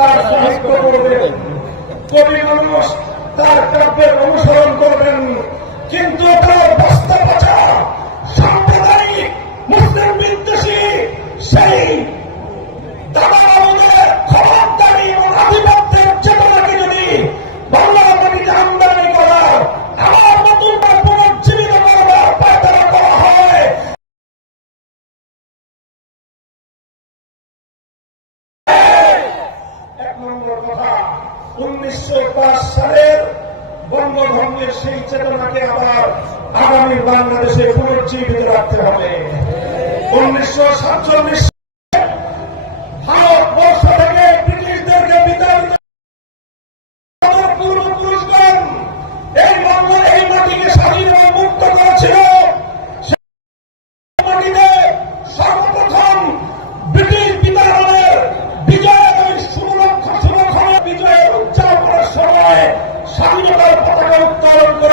তার সাহিত্য করবে। কবি মানুষ তার কাব্যের অনুসরণ করবেন কিন্তু তার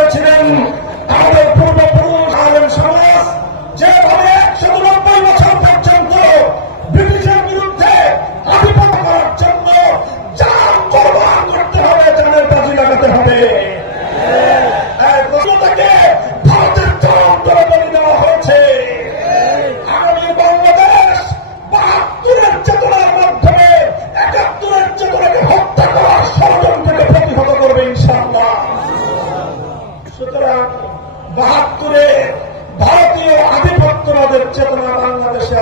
today.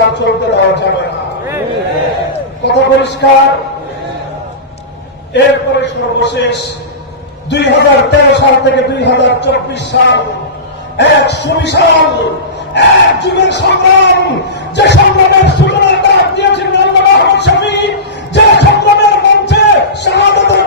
আর চলতে দেওয়া যাবে না। কত পরিষ্কার? এরপরে সর্বশেষ, দুই হাজার তেরো সাল থেকে দুই হাজার চব্বিশ সাল, এক সুবিশাল, এক যুগের সংগ্রাম। যে সংগ্রামের সূচনা দিয়েছেন আল্লাহ আহমদ শফি যে সংগ্রামের মঞ্চে শাহাদাতের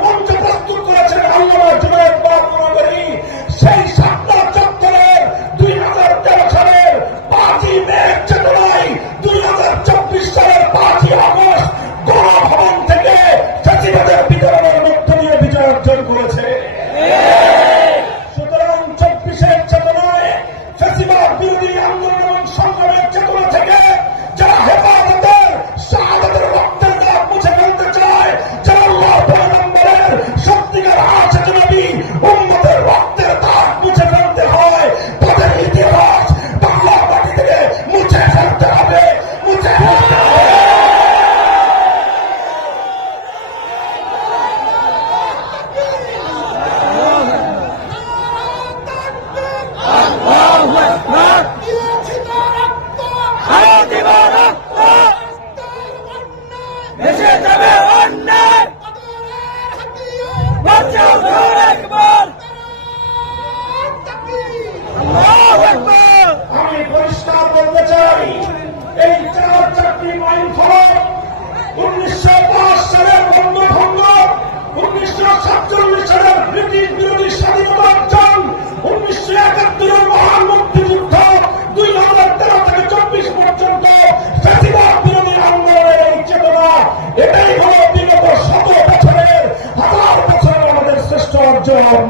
না এটাই হলো বিগত শত বছরের, হাজার বছরের আমাদের শ্রেষ্ঠ অর্জন।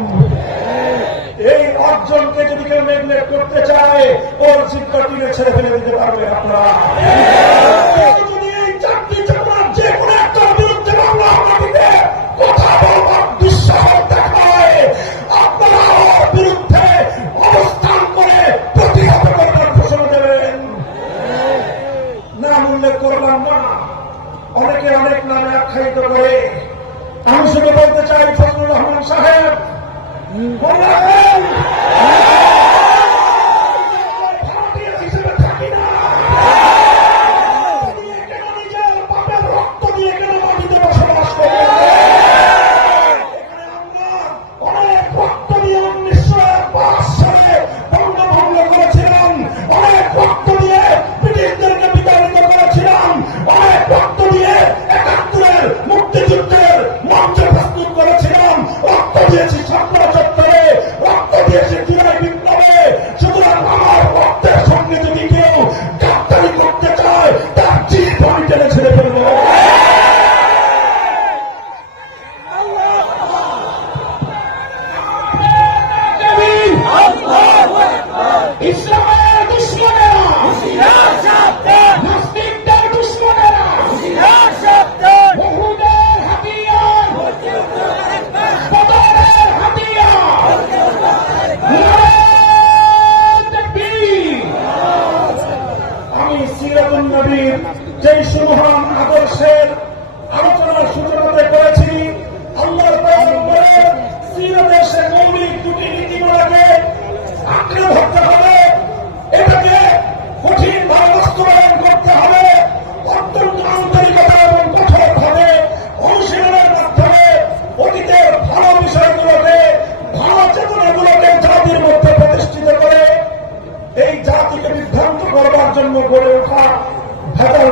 এই অর্জনকে যদি কেউ নেগলেক্ট করতে চায়, ওর শিক্ষা ছেড়ে ফেলে দিতে পারবে আপনারা। তাকে অনেক নামে আখ্যায়িত করে। আমি শুধু বলতে চাই ফজলুর রহমান সাহেব।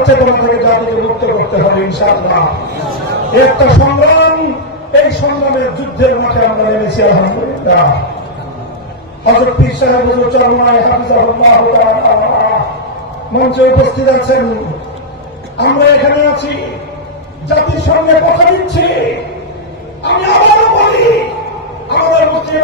থেকে জাতিকে মুক্ত করতে হবে ইনশাআল্লাহ একটা সংগ্রাম এই সংগ্রামের যুদ্ধের মাঠে আমরা এনেছি আলহামদুলিল্লাহ। মঞ্চে উপস্থিত আছেন আমরা এখানে আছি জাতির সঙ্গে কথা দিচ্ছি আমি আবার বলি আমাদের মুসলিম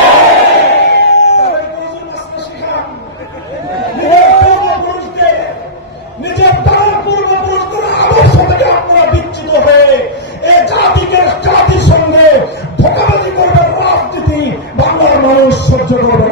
সাহায্য করবেন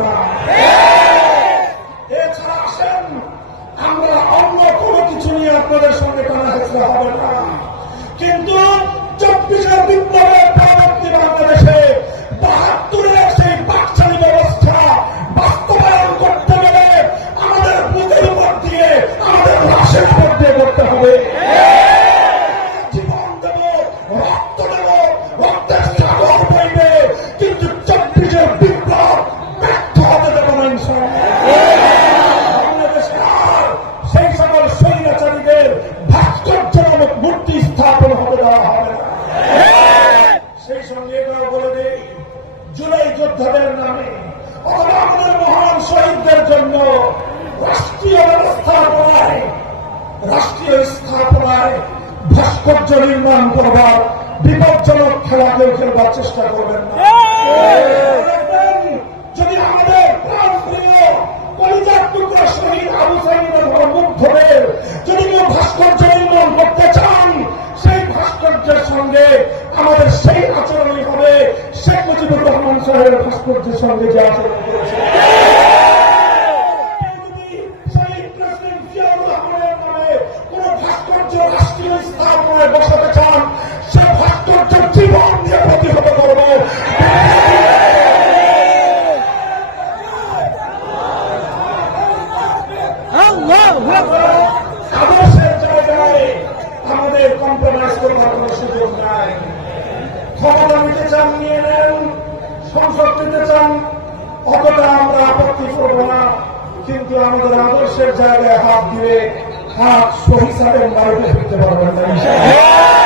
আজকে শহীদ আবু সাইদের মুখ ধরে যদি কেউ চান, সেই ভাস্কর্যের সঙ্গে আমাদের সেই আচরণই হবে। শেখ মুজিবুর রহমান সাহেবের ভাস্কর্যের সঙ্গে যে আচরণ করেছে আপত্তি করব না কিন্তু আমাদের আদর্শের জায়গায় হাত দিয়ে হাত শহীদ সাহেব বাড়িতে ফিরতে পারবেন না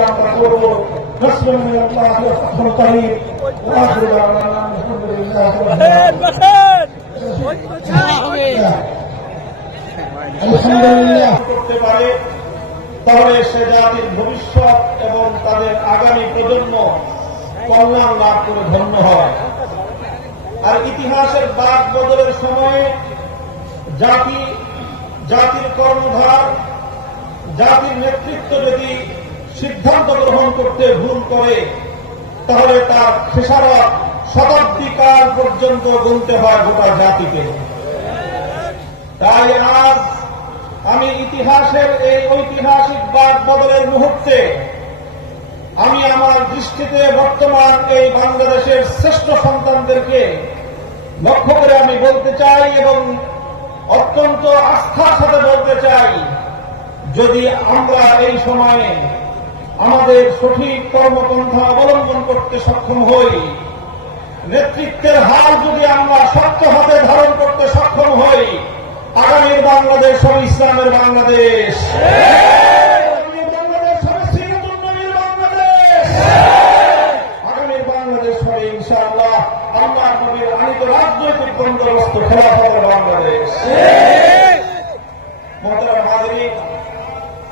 আমরা করবো نصر من الله وفتح قريب واخر دعوانا الحمد لله رب العالمين আলহামদুলিল্লাহ করতে পারে তাহলে সে জাতির ভবিষ্যৎ এবং তাদের আগামী প্রজন্ম কল্যাণ লাভ করে ধন্য হয় আর ইতিহাসের বাদ বদলের সময়ে জাতি জাতির কর্মধার জাতির নেতৃত্ব যদি সিদ্ধান্ত গ্রহণ করতে ভুল করে, তাহলে তার খেসারত শতাব্দী কাল পর্যন্ত গুনতে হয় গোটা জাতিকে। তাই আজ আমি ইতিহাসের এই ঐতিহাসিক বাদ বদলের মুহূর্তে আমি আমার দৃষ্টিতে বর্তমান এই বাংলাদেশের শ্রেষ্ঠ সন্তানদেরকে লক্ষ্য করে আমি বলতে চাই এবং অত্যন্ত আস্থার সাথে বলতে চাই, যদি আমরা এই সময়ে আমাদের সঠিক কর্মপন্থা অবলম্বন করতে সক্ষম হই। নেতৃত্বের হার যদি আমরা শক্ত হাতে ধারণ করতে সক্ষম হই, আগামীর বাংলাদেশ হবে ইসলামের বাংলাদেশ। বাংলাদেশ বাংলাদেশ।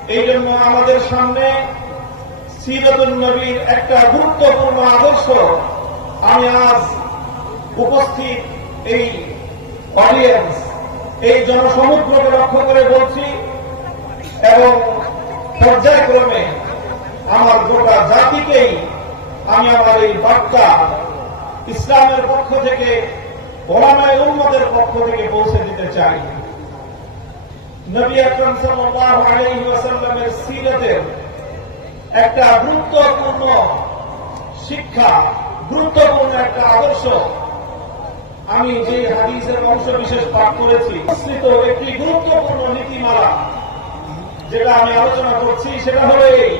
এই জন্য আমাদের সামনে সিরাতুল নবীর একটা গুরুত্বপূর্ণ আদর্শ। আমি আজ উপস্থিত এই অডিয়েন্স এই জনসমুদ্রকে লক্ষ্য করে বলছি এবং পর্যায়ক্রমে আমার গোটা জাতিকেই আমি আমার এই বার্তা ইসলামের পক্ষ থেকে, ওলামায় উন্মতের পক্ষ থেকে পৌঁছে দিতে চাই। নবী আকরম সাল্লাল্লাহু আলাইহি ওয়াসাল্লামের সিরাতের একটা গুরুত্বপূর্ণ শিক্ষা, গুরুত্বপূর্ণ একটা আদর্শ। আমি যে হাদিসের অংশ বিশেষ পাঠ করেছি উপস্থিত একটি গুরুত্বপূর্ণ নীতিমালা, যেটা আমি আলোচনা করছি, সেটা হলো এই।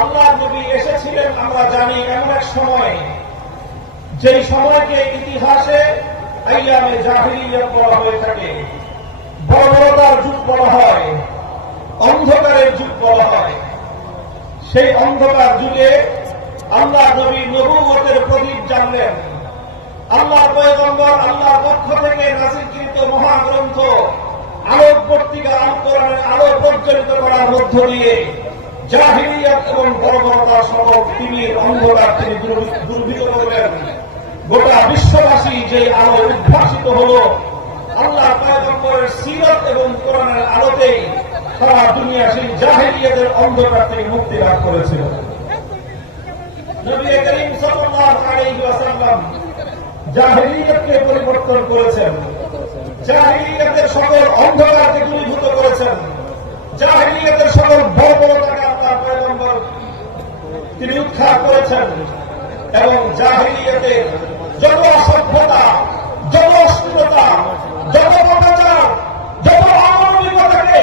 আল্লাহ নবী এসেছিলেন, আমরা জানি, এমন এক সময়, যেই সময়কে ইতিহাসে আইয়ামে জাহিলিয়াত বলা হয়ে থাকে। বর্বরতার যুগ বলা হয়, অন্ধকারের যুগ বলা হয়। সেই অন্ধকার যুগে আল্লাহ নবী নবুয়তের প্রদীপ জানলেন। আল্লাহ পয়গম্বর আল্লাহর পক্ষ থেকে নাসিলকৃত মহাগ্রন্থ আলোকবর্তিকা আল কোরআনের আলো প্রজ্বলিত করার মধ্য দিয়ে জাহিলিয়াত এবং বর্বরতার সকল তিমির অন্ধকার তিনি দূর- দূরভীত করলেন। গোটা বিশ্ববাসী যে আলো উদ্ভাসিত হল আল্লাহ পয়গম্বরের সিরত এবং কোরআনের আলোতেই সারা দুনিয়া সেই জাহিলিয়াতের অন্ধকার থেকে মুক্তি লাভ করেছিল। পরিবর্তন করেছেন। জাহিলিয়াতের সকল অন্ধকারকে দূরীভূত করেছেন। জাহিলিয়াতের সকল বর্বরতাকে আল্লাহ পয়গম্বর তিনি উদ্ধার করেছেন এবং জাহিলিয়াতের যত অসভ্যতা যত অশ্লীলতা যত অমানবিকতাকে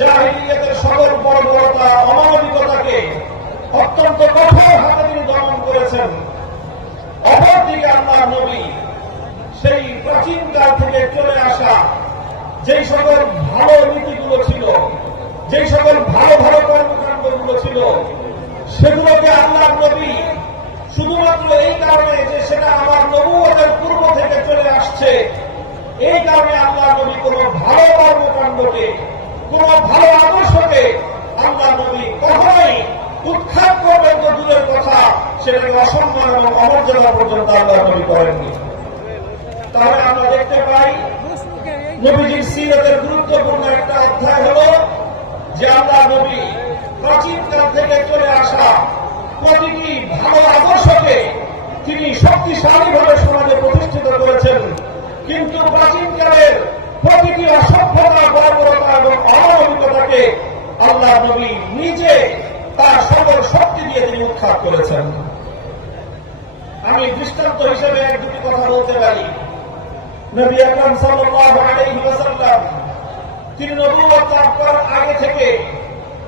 জাহিলিয়াতের সকল বর্বরতা অমানবিকতাকে অত্যন্ত কঠোর হাতে তিনি দমন করেছেন। অপরদিকে আল্লাহ নবী সেই প্রাচীন কাল থেকে চলে আসা যেই সকল ভালো নীতিগুলো ছিল, যেই সকল ভালো ভালো কর্মকাণ্ডগুলো ছিল, সেগুলোকে আল্লাহ নবী শুধুমাত্র এই কারণে যে সেটা আমার নবুয়তের পূর্ব থেকে চলে আসছে, এই কারণে আল্লাহ নবী কোন ভালো কর্মকাণ্ডকে কোন ভালো আদর্শকে আল্লাহ নবী কখনোই উৎখাত করবেন তো দূরের কথা, সেটাকে অসম্মান এবং অমর্যাদা পর্যন্ত আল্লাহ নবী করেননি। তাহলে আমরা দেখতে পাই, নবীজির সিরতের গুরুত্বপূর্ণ একটা অধ্যায় হলো যে আল্লাহ নবী প্রাচীনকাল থেকে চলে আসা প্রতিটি ভালো আদর্শকে তিনি শক্তিশালীভাবে সমাজে প্রতিষ্ঠিত করেছেন। কিন্তু প্রাচীনকালের প্রতিটি অসভ্যতা বর্বরতা এবং অমানবিকতাকে আল্লাহ নবী নিজে তার সকল শক্তি দিয়ে তিনি উৎখাত করেছেন। আমি দৃষ্টান্ত হিসেবে এক দুটি কথা বলতে পারি। নবী আকরাম সাল্লাল্লাহু আলাইহি ওয়াসাল্লাম তিনি নবুয়ত লাভ করার আগে থেকে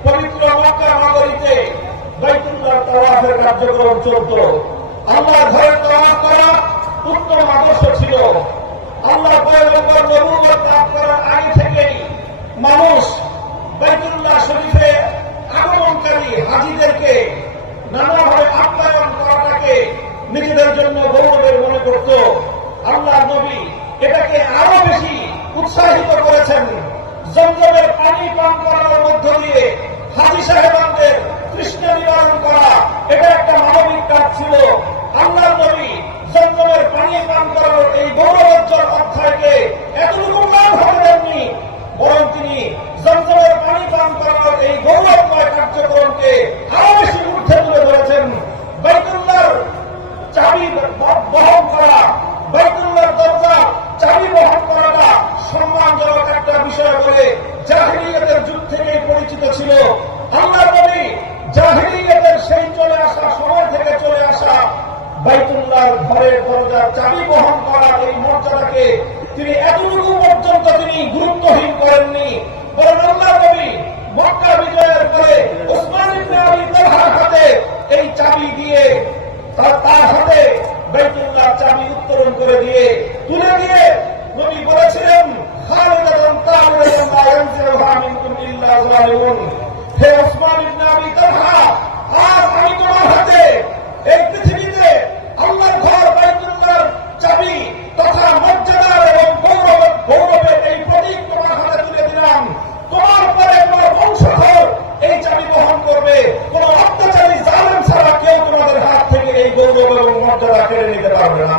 পবিত্র মক্কা নগরীতে বাইতুল্লাহ তাওয়াফের কার্যক্রম চলত। আল্লাহ ঘরের তাওয়াফ করা উত্তম আদর্শ ছিল। আল্লাহ পয়গম্বর করার আগে থেকেই মানুষ বাইতুল্লাহ শরীফে আগমনকারী হাজিদেরকে নানাভাবে আপ্যায়ন করাটাকে নিজেদের জন্য গৌরবের মনে করত। আল্লাহ নবী এটাকে আরও বেশি উৎসাহিত করেছেন। জমজমের পানি পান করার মধ্য দিয়ে হাজি সাহেবানদের কৃষ্ণ নিবারণ করা, এটা একটা মানবিক কাজ ছিল। আল্লাহ নবী জমজমের পানি পান করার এই গৌরবোজ্জ্বল অধ্যায়কে এতটুকু মান হতে দেননি, বরং তিনি জমজমের পানি পান করার এই গৌরবময় কার্যক্রমকে আরও বেশি ঊর্ধ্বে তুলে ধরেছেন বাইতুল্লাহর চাবি বহন করা, বাইতুল্লাহর দরজা চাবি বহন করাটা সম্মানজনক একটা বিষয় বলে জাহিলিয়াতের যুগ থেকেই পরিচিত ছিল। আল্লাহ নবী জাহিলিয়াতের সেই চলে আসা সময় থেকে চলে আসা বাইতুল্লাহর ঘরের দরজার চাবি বহন করার এই মর্যাদাকে তিনি এতটুকু পর্যন্ত তিনি গুরুত্বহীন করেননি। বরং আল্লাহ নবী মক্কা বিজয়ের পরে ওসমান ইবনে হাতে এই চাবি দিয়ে তার হাতে চাবি উত্তোলন করে দিয়ে তুলে দিয়ে নবী বলেছিলেন খালিদান তাআলান লা ইয়ানজিউহা মিনকুম ইল্লা যালিমুন। হে ওসমান ইবনে আবি তালহা আমি তোমার হাতে এই পৃথিবীতে আল্লাহর ঘর বাইতুল্লাহর চাবি তথা মর্যাদার এবং গৌরব, গৌরবের এই প্রতীক তোমার হাতে তুলে দিলাম। তোমার পরে কোন বংশধর এই চাবি বহন করবে। কোন অত্যাচারী জালেম ছাড়া কেউ তোমাদের হাত থেকে এই গৌরব এবং মর্যাদা কেড়ে নিতে পারবে না।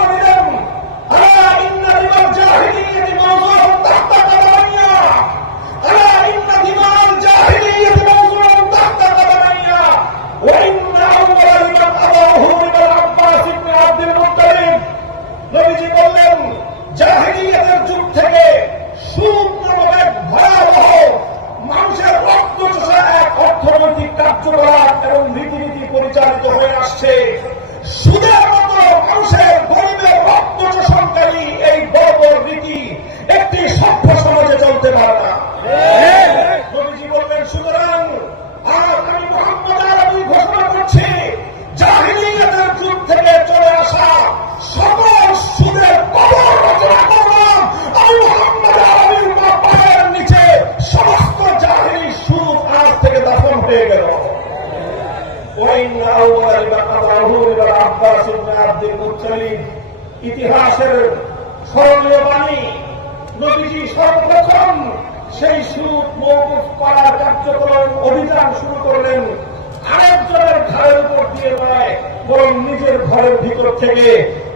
বরং নিজের ঘরের ভিতর থেকে।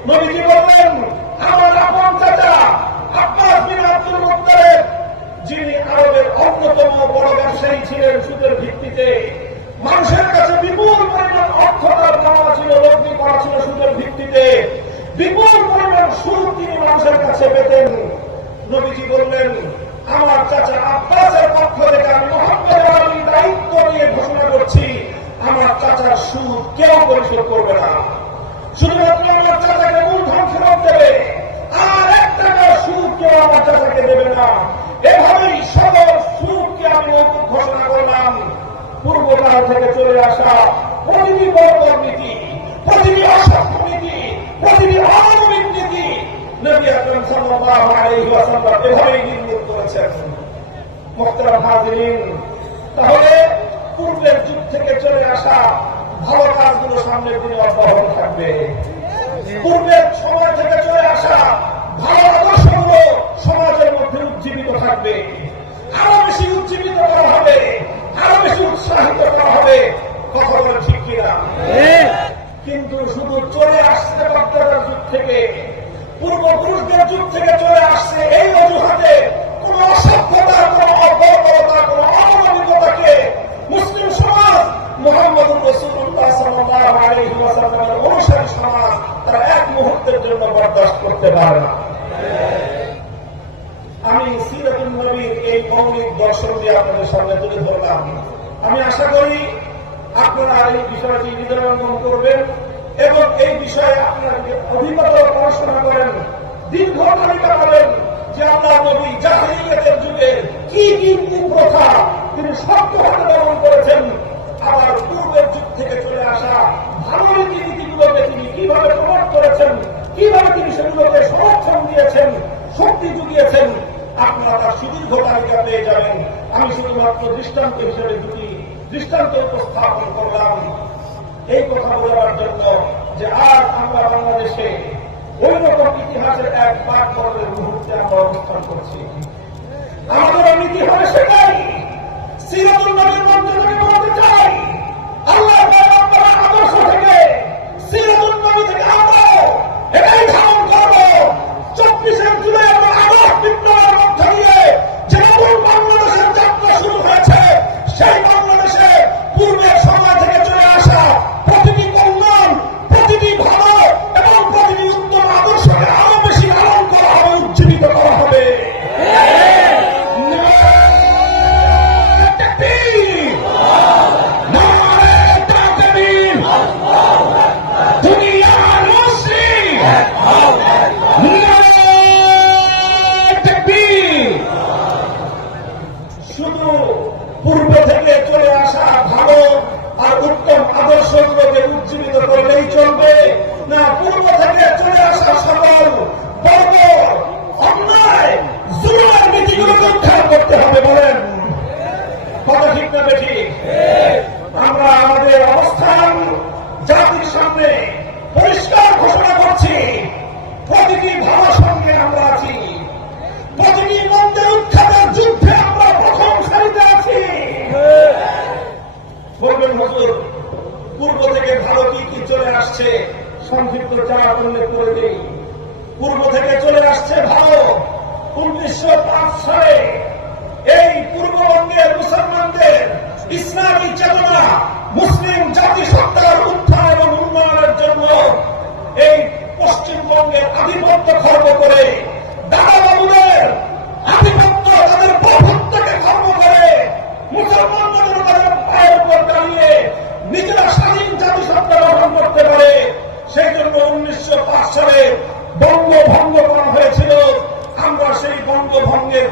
নবীজি বললেন, আমার আপন চাচা আব্বাস বিন আব্দুল মুত্তালিব, যিনি আরবের অন্যতম বড় ব্যবসায়ী ছিলেন সুদের ভিত্তিতে, মানুষের কাছে বিপুল পরিমাণ অর্থ তার পাওয়া ছিল, লগ্নি করা ছিল সুদের ভিত্তিতে। বিপুল পরিমাণ সুদ তিনি মানুষের কাছে পেতেন। নবীজি বললেন, আমার চাচা আব্বাসের পক্ষ থেকে আমি মোহাম্মদ আলী দায়িত্ব নিয়ে ঘোষণা করছি আমার চাচার সুদ কেউ পরিশোধ করবে না। শুধুমাত্র আমার চাচাকে মূলধন ফেরত দেবে আর এক টাকার সুদ কেউ আমার চাচাকে দেবে না। এভাবেই সকল সুদকে আমি ঘোষণা করলাম। পূর্বকাল থেকে চলে আসা প্রতিটি বর্বর নীতি, প্রতিটি অসভ্য নীতি, প্রতিটি অমানবিক নীতি নবী আকরম সাল্লাল্লাহু আলাইহি ওয়াসাল্লাম এভাবেই নির্মূল করেছেন। মোহতারাম হাজিরিন, তাহলে পূর্বের যুগ থেকে চলে আসা ভালো কাজগুলো সামনের দিনে অব্যাহত থাকবে। পূর্বের সময় থেকে চলে আসা ভালো আদর্শগুলো সমাজের মধ্যে উজ্জীবিত থাকবে। আরও বেশি উজ্জীবিত করা হবে, আরও বেশি উৎসাহিত করা হবে। বলে ঠিক কিনা? কিন্তু শুধু চলে আসছে বাচ্চাদের যুগ থেকে, পূর্বপুরুষদের যুগ থেকে চলে আসছে এই অজুহাতে কোন অসভ্যতা, কোন অবর্বরতা কোন অমানবিকতাকে মুসলিম সমাজ মোহাম্মদ রসুল্লাহ আমি আশা করি আপনারা এই বিষয়টি হৃদয়ঙ্গম করবেন এবং এই বিষয়ে আপনারা অভিজ্ঞতা পড়াশোনা করেন দীর্ঘ তালিকা করেন যে আল্লাহ যুগে কি কি কুপ্রথা তিনি শক্ত হাতে দমন করেছেন, আবার পূর্বের ভালো রীতিনীতিগুলোকে তিনি কীভাবে প্রমোট করেছেন, কীভাবে তিনি সেগুলোকে সমর্থন দিয়েছেন, শক্তি জুগিয়েছেন, আপনারা তার সুদীর্ঘ তালিকা পেয়ে যাবেন। আমি শুধুমাত্র দৃষ্টান্ত হিসেবে দুটি দৃষ্টান্ত উপস্থাপন করলাম। এই কথা বলার জন্য যে আজ আমরা বাংলাদেশে ওই রকম ইতিহাসের এক পাক পর্বের মুহূর্তে আমরা অবস্থান করছি। আমাদের নীতি হবে সেটাই। সিরাতুল নবীর থেকে বলতে চাই।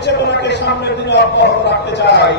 চেতনাকে সামনের দিনে অব্যাহত রাখতে চাই।